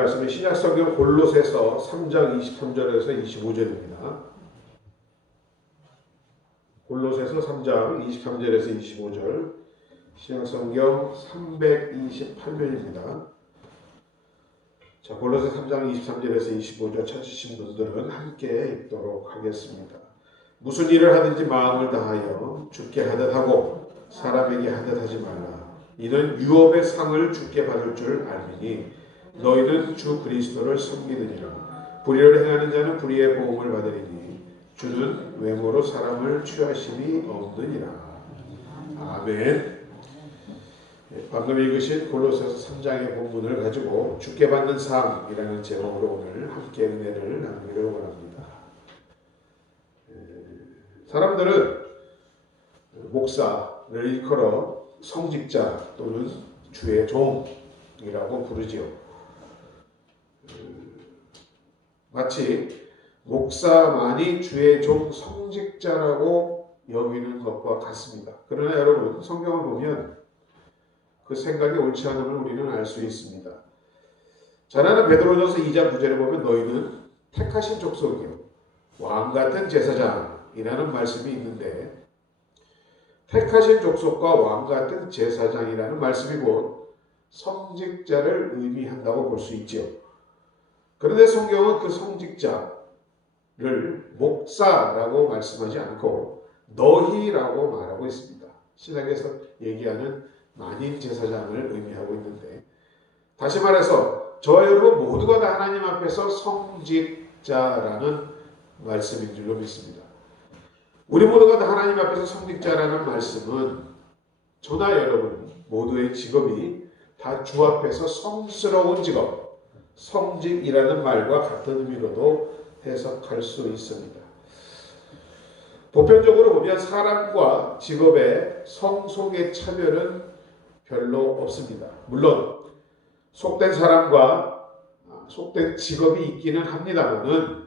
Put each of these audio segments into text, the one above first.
말씀은 신약성경 골로새서 3장 23절에서 25절입니다. 골로새서 3장 23절에서 25절, 신약성경 328면입니다. 자, 골로새 3장 23절에서 25절 찾으신 분들은 함께 읽도록 하겠습니다. 무슨 일을 하든지 마음을 다하여 주께 하듯 하고 사람에게 하듯 하지 말라. 이는 유업의 상을 주께 받을 줄 알미니 너희는 주 그리스도를 섬기느니라. 불의를 행하는 자는 불의의 보응을 받으리니 주는 외모로 사람을 취하심이 없느니라. 아멘. 방금 읽으신 골로새서 3장의 본문을 가지고 주께 받는 삶이라는 제목으로 오늘 함께 은혜를 나누기를 원합니다. 사람들은 목사를 일컬어 성직자 또는 주의 종이라고 부르지요. 마치 목사만이 주의 종 성직자라고 여기는 것과 같습니다. 그러나 여러분, 성경을 보면 그 생각이 옳지 않음을 우리는 알 수 있습니다. 전하는 베드로전서 2장 9절에 보면 너희는 택하신 족속이요 왕같은 제사장이라는 말씀이 있는데, 택하신 족속과 왕같은 제사장이라는 말씀이 곧 성직자를 의미한다고 볼 수 있지요. 그런데 성경은 그 성직자를 목사라고 말씀하지 않고 너희라고 말하고 있습니다. 신약에서 얘기하는 만인 제사장을 의미하고 있는데, 다시 말해서 저와 여러분 모두가 다 하나님 앞에서 성직자라는 말씀인 줄로 믿습니다. 우리 모두가 다 하나님 앞에서 성직자라는 말씀은 저나 여러분 모두의 직업이 다 주 앞에서 성스러운 직업, 성직이라는 말과 같은 의미로도 해석할 수 있습니다. 보편적으로 보면 사람과 직업의 성속의 차별은 별로 없습니다. 물론 속된 사람과 속된 직업이 있기는 합니다만은,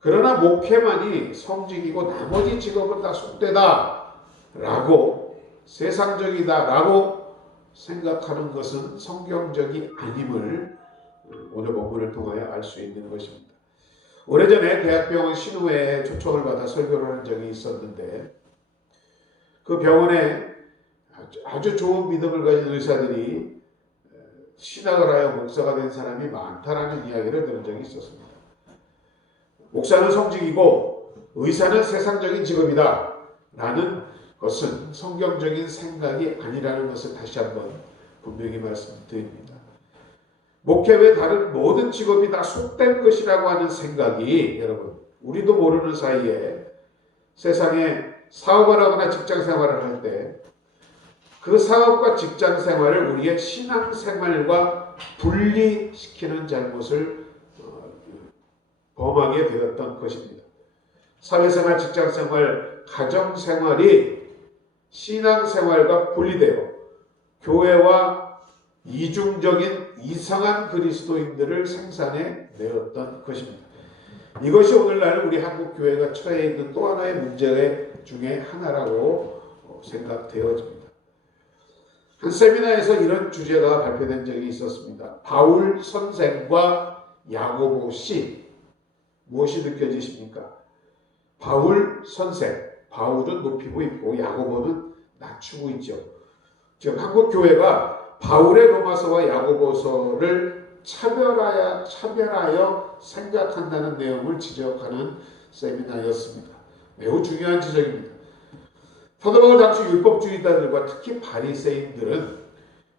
그러나 목회만이 성직이고 나머지 직업은 다 속되다 라고, 세상적이다 라고 생각하는 것은 성경적이 아님을 오늘 본문을 통하여 알 수 있는 것입니다. 오래전에 대학병원 신우회에 초청을 받아 설교를 한 적이 있었는데, 그 병원에 아주 좋은 믿음을 가진 의사들이 신학을 하여 목사가 된 사람이 많다라는 이야기를 들은 적이 있었습니다. 목사는 성직이고 의사는 세상적인 직업이다 라는 것은 성경적인 생각이 아니라는 것을 다시 한번 분명히 말씀드립니다. 목회 외 다른 모든 직업이 다 속된 것이라고 하는 생각이, 여러분, 우리도 모르는 사이에 세상에 사업을 하거나 직장 생활을 할 때 그 사업과 직장 생활을 우리의 신앙 생활과 분리시키는 잘못을 범하게 되었던 것입니다. 사회생활, 직장생활, 가정생활이 신앙생활과 분리되어 교회와 이중적인 이상한 그리스도인들을 생산해 내었던 것입니다. 이것이 오늘날 우리 한국교회가 처해 있는 또 하나의 문제 중에 하나라고 생각되어집니다. 한 세미나에서 이런 주제가 발표된 적이 있었습니다. 바울 선생과 야고보 씨, 무엇이 느껴지십니까? 바울 선생, 바울은 높이고 있고 야고보는 낮추고 있죠. 지금 한국 교회가 바울의 로마서와 야고보서를 차별하여 생각한다는 내용을 지적하는 세미나였습니다. 매우 중요한 지적입니다. 사도 바울 당시 율법주의자들과 특히 바리새인들은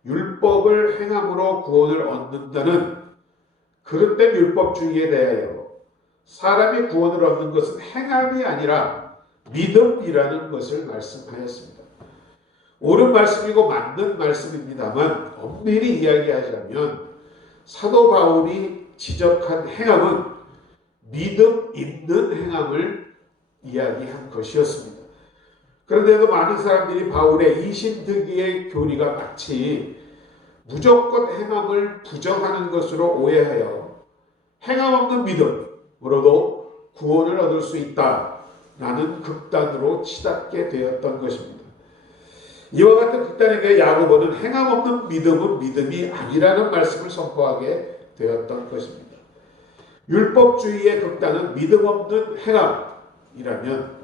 율법을 행함으로 구원을 얻는다는 그릇된 율법주의에 대하여 사람이 구원을 얻는 것은 행함이 아니라 믿음이라는 것을 말씀하였습니다. 옳은 말씀이고 맞는 말씀입니다만, 엄밀히 이야기하자면 사도 바울이 지적한 행함은 믿음 있는 행함을 이야기한 것이었습니다. 그런데도 많은 사람들이 바울의 이신득이의 교리가 마치 무조건 행함을 부정하는 것으로 오해하여 행함 없는 믿음으로도 구원을 얻을 수 있다라는 극단으로 치닫게 되었던 것입니다. 이와 같은 극단에게 야고보는 행함 없는 믿음은 믿음이 아니라는 말씀을 선포하게 되었던 것입니다. 율법주의의 극단은 믿음 없는 행함이라면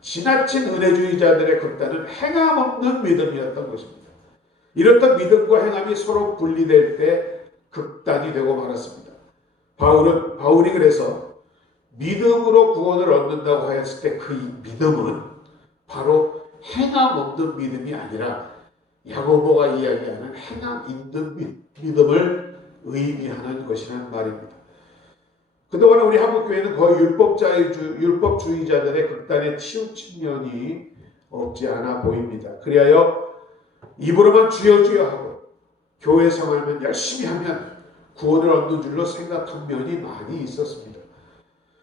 지나친 은혜주의자들의 극단은 행함 없는 믿음이었던 것입니다. 이렇던 믿음과 행함이 서로 분리될 때 극단이 되고 말았습니다. 바울이 그래서 믿음으로 구원을 얻는다고 하였을 때 그 믿음은 바로 행함 없는 믿음이 아니라 야고보가 이야기하는 행함 있는 믿음을 의미하는 것이라는 말입니다. 그동안 우리 한국교회는 거의 율법주의자들의 극단에 치우친 면이 없지 않아 보입니다. 그리하여 입으로만 주여 주여 하고 교회 생활만 열심히 하면 구원을 얻는 줄로 생각한 면이 많이 있었습니다.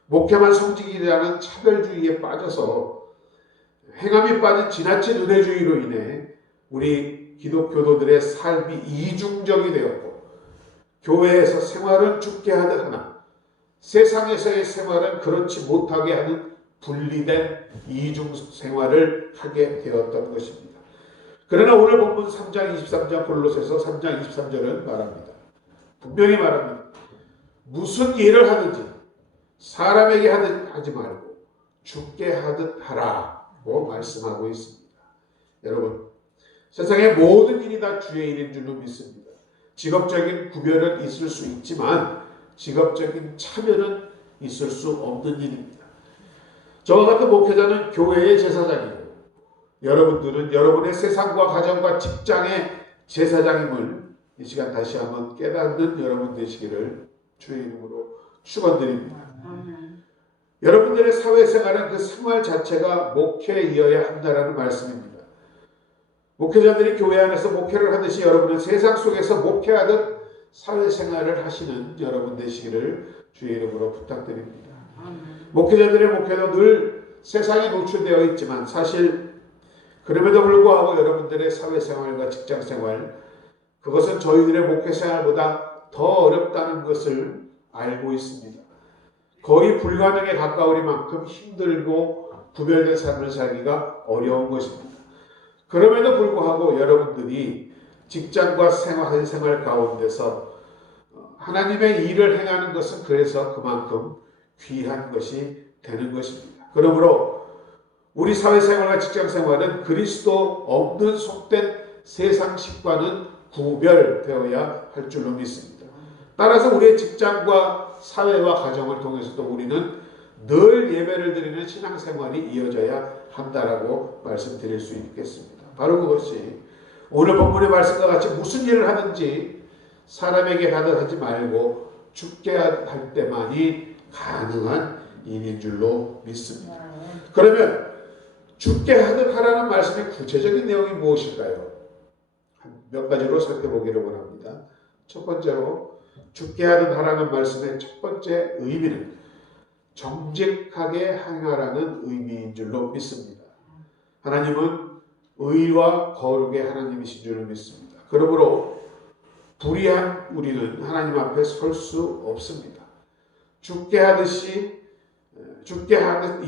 목회만 성직이라는 차별주의에 빠져서 행함이 빠진 지나친 은혜주의로 인해 우리 기독교도들의 삶이 이중적이 되었고 교회에서 생활은 죽게 하듯 하나 세상에서의 생활은 그렇지 못하게 하는 분리된 이중 생활을 하게 되었던 것입니다. 그러나 오늘 본문 3장 23절 골로새서 3장 23절은 말합니다. 분명히 말합니다. 무슨 일을 하든지 사람에게 하지 말고 죽게 하듯 하라고 말씀하고 있습니다. 여러분, 세상의 모든 일이 다 주의 일인 줄로 믿습니다. 직업적인 구별은 있을 수 있지만 직업적인 차별은 있을 수 없는 일입니다. 저와 같은 목회자는 교회의 제사장이고 여러분들은 여러분의 세상과 가정과 직장의 제사장임을 이 시간 다시 한번 깨닫는 여러분 되시기를 주의 이름으로 축원드립니다. 여러분들의 사회생활은 그 생활 자체가 목회이어야 한다라는 말씀입니다. 목회자들이 교회 안에서 목회를 하듯이 여러분은 세상 속에서 목회하듯 사회생활을 하시는 여러분 되시기를 주의 이름으로 부탁드립니다. 목회자들의 목회도 늘 세상에 노출되어 있지만 사실 그럼에도 불구하고 여러분들의 사회생활과 직장생활 그것은 저희들의 목회생활보다 더 어렵다는 것을 알고 있습니다. 거의 불가능에 가까우리만큼 힘들고 구별된 삶을 살기가 어려운 것입니다. 그럼에도 불구하고 여러분들이 직장과 생활 가운데서 하나님의 일을 행하는 것은 그래서 그만큼 귀한 것이 되는 것입니다. 그러므로 우리 사회생활과 직장생활은 그리스도 없는 속된 세상식과는 구별되어야 할 줄로 믿습니다. 따라서 우리의 직장과 사회와 가정을 통해서도 우리는 늘 예배를 드리는 신앙생활이 이어져야 한다라고 말씀드릴 수 있겠습니다. 바로 그것이 오늘 본문의 말씀과 같이 무슨 일을 하든지 사람에게 하듯 하지 말고 죽게 할 때만이 가능한 일인 줄로 믿습니다. 그러면 죽게 하듯 하라는 말씀의 구체적인 내용이 무엇일까요? 몇 가지로 살펴보기를 원합니다. 첫 번째로 죽게 하듯 하라는 말씀의 첫 번째 의미는 정직하게 행하라는 의미인 줄로 믿습니다. 하나님은 의와 거룩의 하나님이신 줄로 믿습니다. 그러므로 불의한 우리는 하나님 앞에 설 수 없습니다. 죽게 하듯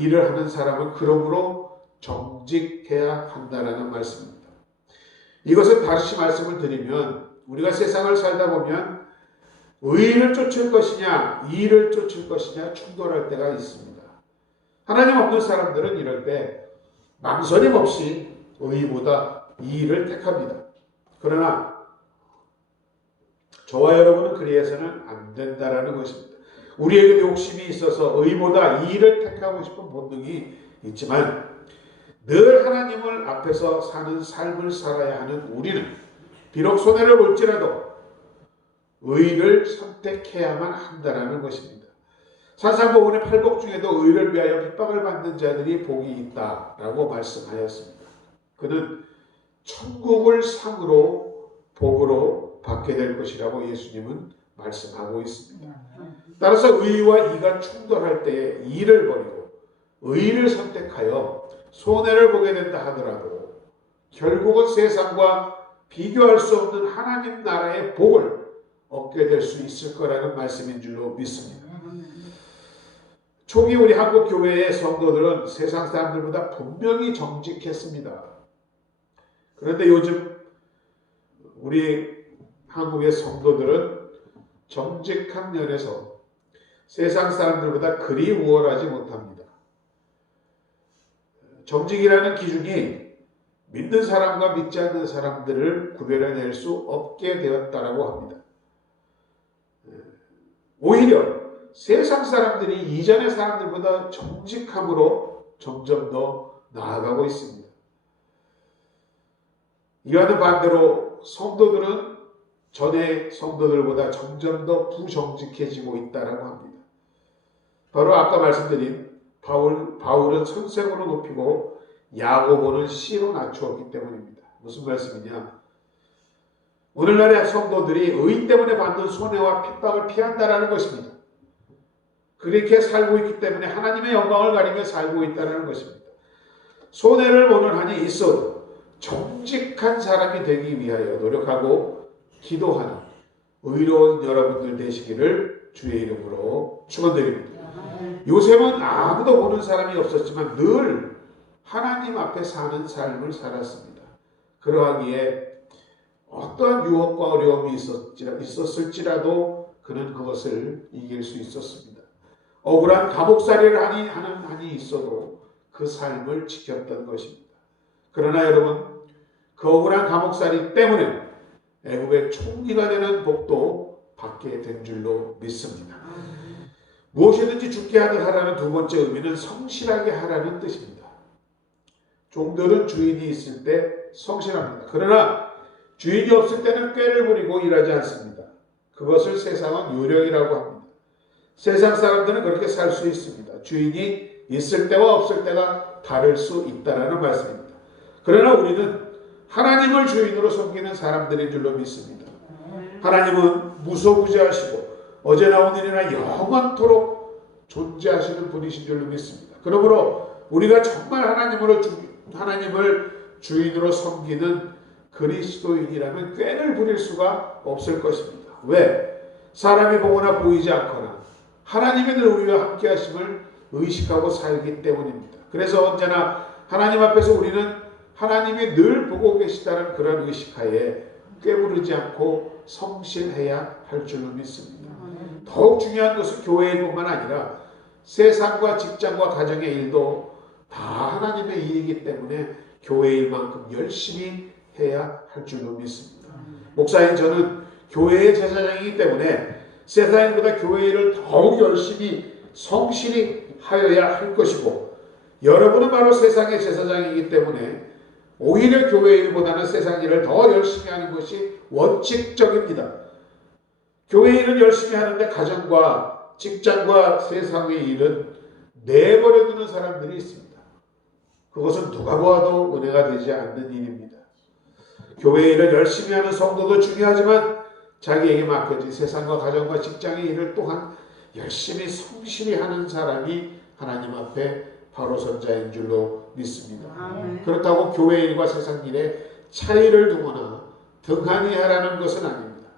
일을 하는 사람은 그러므로 정직해야 한다는 말씀입니다. 이것은 다시 말씀을 드리면 우리가 세상을 살다 보면 의를 쫓을 것이냐 이를 쫓을 것이냐 충돌할 때가 있습니다. 하나님 없는 사람들은 이럴 때 망설임 없이 의보다 이를 택합니다. 그러나 저와 여러분은 그리해서는 안 된다라는 것입니다. 우리에게도 욕심이 있어서 의보다 이를 택하고 싶은 본능이 있지만 늘 하나님을 앞에서 사는 삶을 살아야 하는 우리는 비록 손해를 볼지라도 의를 선택해야만 한다라는 것입니다. 산상보훈의 팔복 중에도 의를 위하여 핍박을 받는 자들이 복이 있다라고 말씀하였습니다. 그는 천국을 상으로 복으로 받게 될 것이라고 예수님은 말씀하고 있습니다. 따라서 의와 이가 충돌할 때에 이를 버리고 의를 선택하여 손해를 보게 된다 하더라도 결국은 세상과 비교할 수 없는 하나님 나라의 복을 얻게 될 수 있을 거라는 말씀인 줄로 믿습니다. 초기 우리 한국 교회의 성도들은 세상 사람들보다 분명히 정직했습니다. 그런데 요즘 우리 한국의 성도들은 정직한 면에서 세상 사람들보다 그리 우월하지 못합니다. 정직이라는 기준이 믿는 사람과 믿지 않는 사람들을 구별해낼 수 없게 되었다라고 합니다. 오히려 세상 사람들이 이전의 사람들보다 정직함으로 점점 더 나아가고 있습니다. 이와는 반대로 성도들은 전의 성도들보다 점점 더 부정직해지고 있다라고 합니다. 바로 아까 말씀드린 바울은 선생으로 높이고 야고보는 씨로 낮추었기 때문입니다. 무슨 말씀이냐? 오늘날의 성도들이 의 때문에 받는 손해와 핍박을 피한다라는 것입니다. 그렇게 살고 있기 때문에 하나님의 영광을 가리며 살고 있다는 것입니다. 손해를 보는 한이 있어도 정직한 사람이 되기 위하여 노력하고 기도하는 의로운 여러분들 되시기를 주의 이름으로 축원드립니다. 요셉은 아무도 보는 사람이 없었지만 늘 하나님 앞에 사는 삶을 살았습니다. 그러하기에 어떠한 유혹과 어려움이 있었을지라도 그는 그것을 이길 수 있었습니다. 억울한 감옥살이를 하는 한이 있어도 그 삶을 지켰던 것입니다. 그러나 여러분, 그 억울한 감옥살이 때문에 애굽의 총리가 되는 복도 받게 된 줄로 믿습니다. 무엇이든지 죽게 하라는 두 번째 의미는 성실하게 하라는 뜻입니다. 종들은 주인이 있을 때 성실합니다. 그러나 주인이 없을 때는 꾀를 부리고 일하지 않습니다. 그것을 세상은 유령이라고 합니다. 세상 사람들은 그렇게 살 수 있습니다. 주인이 있을 때와 없을 때가 다를 수 있다는 말씀입니다. 그러나 우리는 하나님을 주인으로 섬기는 사람들인 줄로 믿습니다. 하나님은 무소부지하시고 어제나 오늘이나 영원토록 존재하시는 분이신 줄로 믿습니다. 그러므로 우리가 정말 하나님을 주인으로 섬기는 그리스도인이라면 꾀를 부릴 수가 없을 것입니다. 왜? 사람이 보거나 보이지 않거나 하나님이 늘 우리와 함께 하심을 의식하고 살기 때문입니다. 그래서 언제나 하나님 앞에서 우리는 하나님이 늘 보고 계시다는 그런 의식하에 꾀부르지 않고 성실해야 할 줄로 믿습니다. 더욱 중요한 것은 교회 일뿐만 아니라 세상과 직장과 가정의 일도 다 하나님의 일이기 때문에 교회 일만큼 열심히 해야 할 줄로 믿습니다. 목사인 저는 교회의 제사장이기 때문에 세상보다 교회 일을 더욱 열심히 성실히 하여야 할 것이고, 여러분은 바로 세상의 제사장이기 때문에 오히려 교회 일보다는 세상 일을 더 열심히 하는 것이 원칙적입니다. 교회 일은 열심히 하는데 가정과 직장과 세상의 일은 내버려두는 사람들이 있습니다. 그것은 누가 보아도 은혜가 되지 않는 일입니다. 교회 일을 열심히 하는 성도도 중요하지만 자기에게 맡겨진 세상과 가정과 직장의 일을 또한 열심히 성실히 하는 사람이 하나님 앞에 바로 선자인 줄로 믿습니다. 그렇다고 교회 일과 세상 일에 차이를 두거나 등한히 하라는 것은 아닙니다.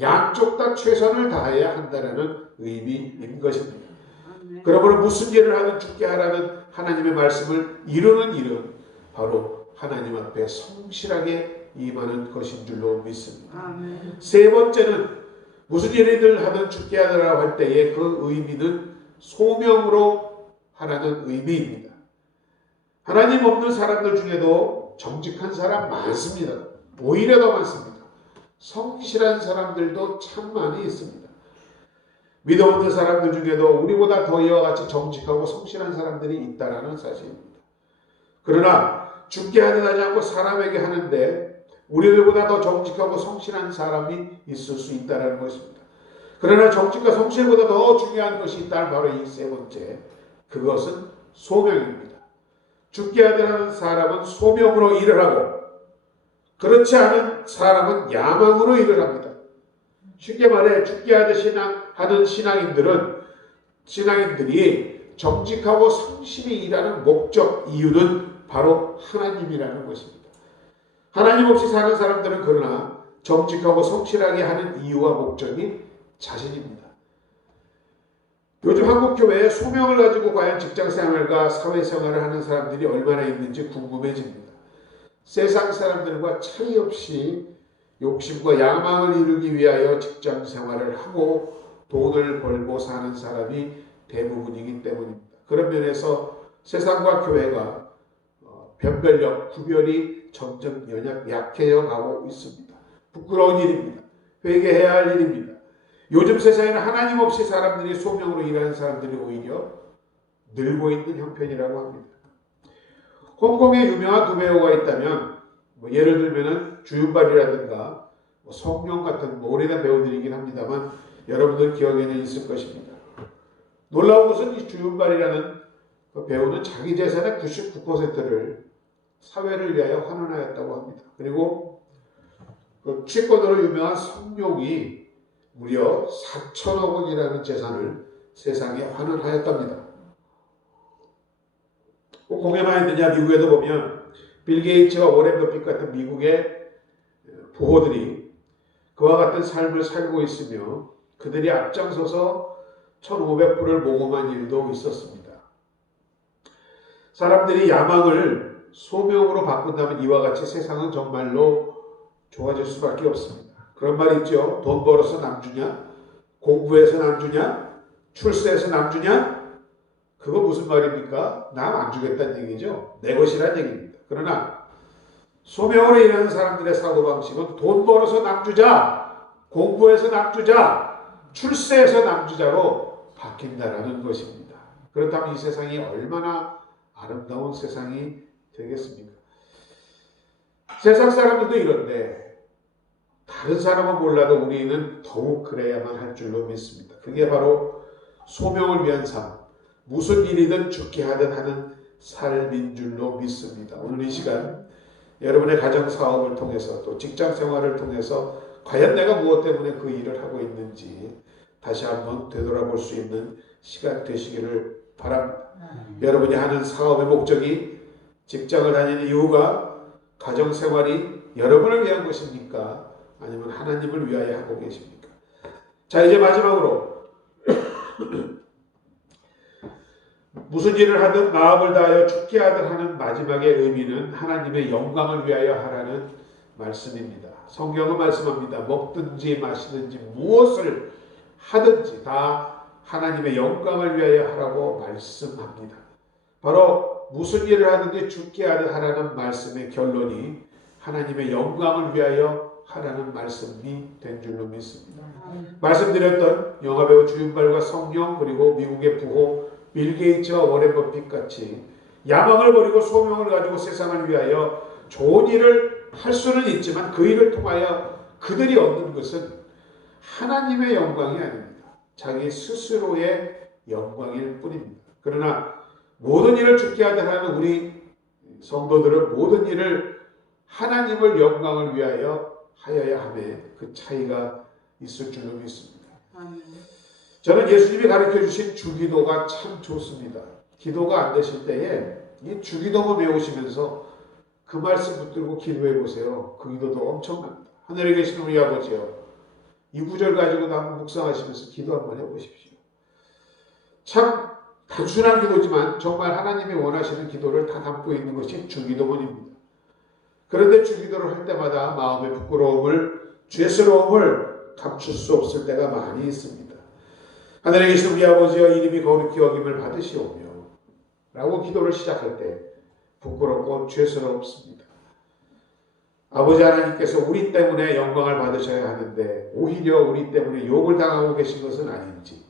양쪽 다 최선을 다해야 한다는 의미인 것입니다. 그러므로 무슨 일을 하든 죽게 하라는 하나님의 말씀을 이루는 일은 바로 하나님 앞에 성실하게 임하는 것인 줄로 믿습니다. 세 번째는 무슨 일이든 하든 죽게 하라고 할 때의 그 의미는 소명으로 하라는 의미입니다. 하나님 없는 사람들 중에도 정직한 사람 많습니다. 오히려 더 많습니다. 성실한 사람들도 참 많이 있습니다. 믿음 없는 사람들 중에도 우리보다 더 이와 같이 정직하고 성실한 사람들이 있다는 사실입니다. 그러나 죽게 하지 않고 사람에게 하는데 우리들보다 더 정직하고 성실한 사람이 있을 수 있다는 것입니다. 그러나 정직과 성실보다 더 중요한 것이 있다는 바로 이 세 번째, 그것은 소명입니다. 죽게 하는 사람은 소명으로 일을 하고 그렇지 않은 사람은 야망으로 일을 합니다. 쉽게 말해 죽게 하는 신앙인들이 정직하고 성실히 일하는 목적, 이유는 바로 하나님이라는 것입니다. 하나님 없이 사는 사람들은 그러나 정직하고 성실하게 하는 이유와 목적이 자신입니다. 요즘 한국 교회에 소명을 가지고 과연 직장생활과 사회생활을 하는 사람들이 얼마나 있는지 궁금해집니다. 세상 사람들과 차이 없이 욕심과 야망을 이루기 위하여 직장 생활을 하고 돈을 벌고 사는 사람이 대부분이기 때문입니다. 그런 면에서 세상과 교회가 변별력, 구별이 점점 약해져 가고 있습니다. 부끄러운 일입니다. 회개해야 할 일입니다. 요즘 세상에는 하나님 없이 사람들이 소명으로 일하는 사람들이 오히려 늘고 있는 형편이라고 합니다. 홍콩에 유명한 두 배우가 있다면 예를 들면 주윤발이라든가 성룡 같은 오래된 배우들이긴 합니다만 여러분들 기억에는 있을 것입니다. 놀라운 것은 이 주윤발이라는 그 배우는 자기 재산의 99%를 사회를 위하여 환원하였다고 합니다. 그리고 그 취권으로 유명한 성룡이 무려 4천억 원이라는 재산을 세상에 환원하였답니다. 공예만 있느냐 미국에도 보면 빌 게이츠와 워렌 버핏 같은 미국의 부호들이 그와 같은 삶을 살고 있으며 그들이 앞장서서 1,500불을 모금한 일도 있었습니다. 사람들이 야망을 소명으로 바꾼다면 이와 같이 세상은 정말로 좋아질 수밖에 없습니다. 그런 말 있죠. 돈 벌어서 남주냐? 공부해서 남주냐? 출세해서 남주냐? 그거 무슨 말입니까? 남 안 주겠다는 얘기죠. 내 것이란 얘기입니다. 그러나 소명으로 일하는 사람들의 사고방식은 돈 벌어서 남주자, 공부해서 남주자, 출세해서 남주자로 바뀐다라는 것입니다. 그렇다면 이 세상이 얼마나 아름다운 세상이 되겠습니까? 세상 사람들도 이런데 다른 사람은 몰라도 우리는 더욱 그래야만 할 줄로 믿습니다. 그게 바로 소명을 위한 삶, 무슨 일이든 죽게 하든 하는 삶인 줄로 믿습니다. 오늘 이 시간 여러분의 가정 사업을 통해서 또 직장 생활을 통해서 과연 내가 무엇 때문에 그 일을 하고 있는지 다시 한번 되돌아볼 수 있는 시간 되시기를 바랍니다. 여러분이 하는 사업의 목적이 직장을 다니는 이유가 가정 생활이 여러분을 위한 것입니까? 아니면 하나님을 위하여 하고 계십니까? 자, 이제 마지막으로 무슨 일을 하든 마음을 다하여 죽게 하든 하는 마지막의 의미는 하나님의 영광을 위하여 하라는 말씀입니다. 성경은 말씀합니다. 먹든지 마시든지 무엇을 하든지 다 하나님의 영광을 위하여 하라고 말씀합니다. 바로 무슨 일을 하든지 죽게 하라는 말씀의 결론이 하나님의 영광을 위하여 하라는 말씀이 된 줄로 믿습니다. 말씀드렸던 영화배우 주윤발과 성룡 그리고 미국의 부호 빌 게이츠와 워렌 버핏 같이 야망을 버리고 소명을 가지고 세상을 위하여 좋은 일을 할 수는 있지만 그 일을 통하여 그들이 얻는 것은 하나님의 영광이 아닙니다. 자기 스스로의 영광일 뿐입니다. 그러나 모든 일을 죽게 하든 하는 우리 성도들은 모든 일을 하나님을 영광을 위하여 하여야 함에 그 차이가 있을 줄로 믿습니다. 저는 예수님이 가르쳐주신 주기도가 참 좋습니다. 기도가 안 되실 때에 이 주기도만 외우시면서 그 말씀 붙들고 기도해 보세요. 그 기도도 엄청납니다. 하늘에 계신 우리 아버지요, 이 구절 가지고도 한번 묵상하시면서 기도 한번 해보십시오. 참 단순한 기도지만 정말 하나님이 원하시는 기도를 다 담고 있는 것이 주기도문입니다. 그런데 주기도를 할 때마다 마음의 부끄러움을, 죄스러움을 감출 수 없을 때가 많이 있습니다. 하늘에 계신 우리 아버지여 이름이 거룩히 여김을 받으시오며 라고 기도를 시작할 때 부끄럽고 죄스럽습니다. 아버지 하나님께서 우리 때문에 영광을 받으셔야 하는데 오히려 우리 때문에 욕을 당하고 계신 것은 아닌지,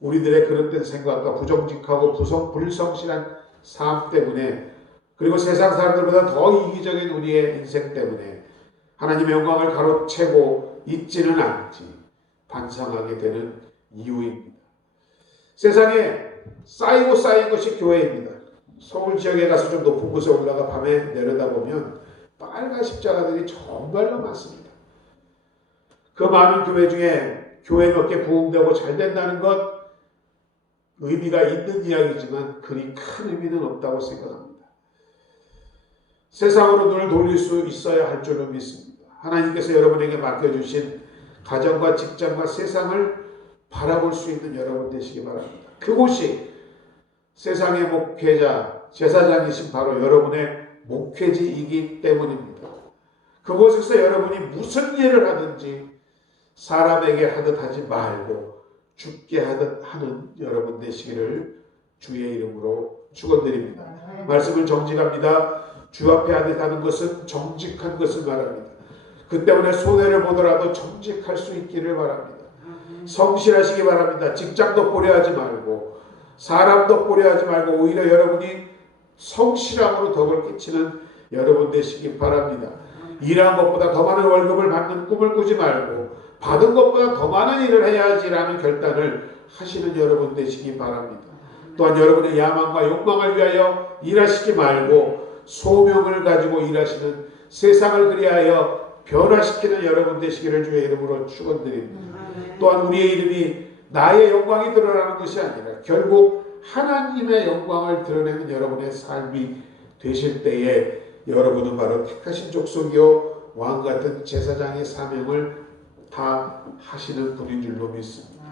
우리들의 그릇된 생각과 부정직하고 불성실한 삶 때문에, 그리고 세상 사람들보다 더 이기적인 우리의 인생 때문에 하나님의 영광을 가로채고 있지는 않은지 반성하게 되는 이유입니다. 세상에 쌓이고 쌓인 것이 교회입니다. 서울 지역에 가서 좀 높은 곳에 올라가 밤에 내려다보면 빨간 십자가들이 정말로 많습니다. 그 많은 교회 중에 교회 몇 개 부흥되고 잘 된다는 것 의미가 있는 이야기지만 그리 큰 의미는 없다고 생각합니다. 세상으로 눈을 돌릴 수 있어야 할 줄로 믿습니다. 하나님께서 여러분에게 맡겨주신 가정과 직장과 세상을 바라볼 수 있는 여러분 되시기 바랍니다. 그곳이 세상의 목회자, 제사장이신 바로 여러분의 목회지이기 때문입니다. 그곳에서 여러분이 무슨 일을 하든지 사람에게 하듯 하지 말고 죽게 하듯 하는 여러분 되시기를 주의 이름으로 축원드립니다. 말씀을 정직합니다. 주 앞에 하듯 하는 것은 정직한 것을 말합니다. 그 때문에 손해를 보더라도 정직할 수 있기를 바랍니다. 성실하시기 바랍니다. 직장도 고려하지 말고 사람도 고려하지 말고 오히려 여러분이 성실함으로 덕을 끼치는 여러분 되시기 바랍니다. 일한 것보다 더 많은 월급을 받는 꿈을 꾸지 말고 받은 것보다 더 많은 일을 해야지라는 결단을 하시는 여러분 되시기 바랍니다. 또한 여러분의 야망과 욕망을 위하여 일하시지 말고 소명을 가지고 일하시는 세상을 그리하여 변화시키는 여러분 되시기를 주의 이름으로 축원드립니다. 또한 우리의 이름이 나의 영광이 드러나는 것이 아니라 결국 하나님의 영광을 드러내는 여러분의 삶이 되실 때에 여러분은 바로 택하신 족속이요 왕같은 제사장의 사명을 다 하시는 분인 줄로 믿습니다.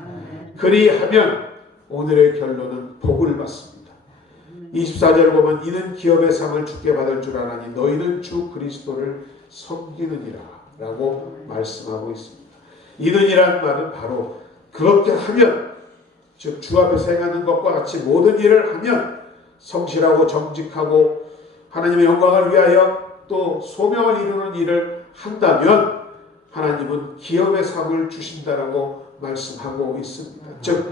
그리하면 오늘의 결론은 복을 받습니다. 24절 보면 이는 기업의 상을 주께 받을 줄 아나니 너희는 주 그리스도를 섬기느니라 라고 말씀하고 있습니다. 이는이란 말은 바로 그렇게 하면 즉 주 앞에서 행하는 것과 같이 모든 일을 하면 성실하고 정직하고 하나님의 영광을 위하여 또 소명을 이루는 일을 한다면 하나님은 기업의 상을 주신다라고 말씀하고 있습니다. 즉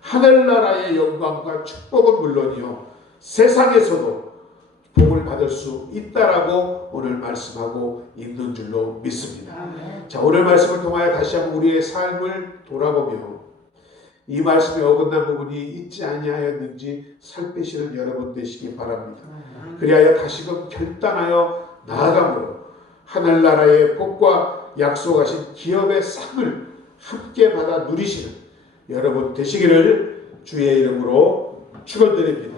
하늘나라의 영광과 축복은 물론이요 세상에서도 복을 받을 수 있다라고 오늘 말씀하고 있는 줄로 믿습니다. 자, 오늘 말씀을 통하여 다시 한번 우리의 삶을 돌아보며 이 말씀에 어긋난 부분이 있지 아니하였는지 살피시는 여러분 되시기 바랍니다. 그리하여 다시금 결단하여 나아감으로 하늘나라의 복과 약속하신 기업의 상을 함께 받아 누리시는 여러분 되시기를 주의 이름으로 축원드립니다.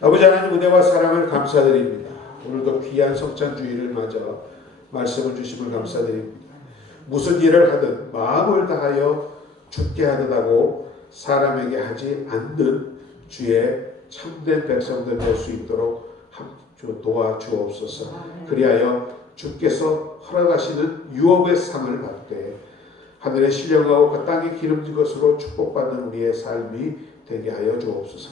아버지 하나님 은혜와 사랑을 감사드립니다. 오늘도 귀한 성찬주의를 맞아 말씀을 주심을 감사드립니다. 무슨 일을 하든 마음을 다하여 죽게 하듯 하고 사람에게 하지 않는 주의 참된 백성들 될 수 있도록 도와주옵소서. 그리하여 주께서 허락하시는 유업의 상을 받되 하늘의 신령하고 그 땅의 기름진 것으로 축복받는 우리의 삶이 되게 하여 주옵소서.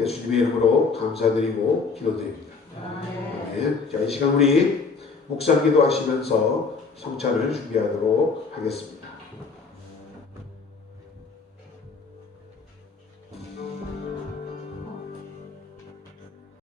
예수님의 이름으로 감사드리고 기도드립니다. 아멘. 자, 이 시간 우리 묵상 기도하시면서 성찬을 준비하도록 하겠습니다.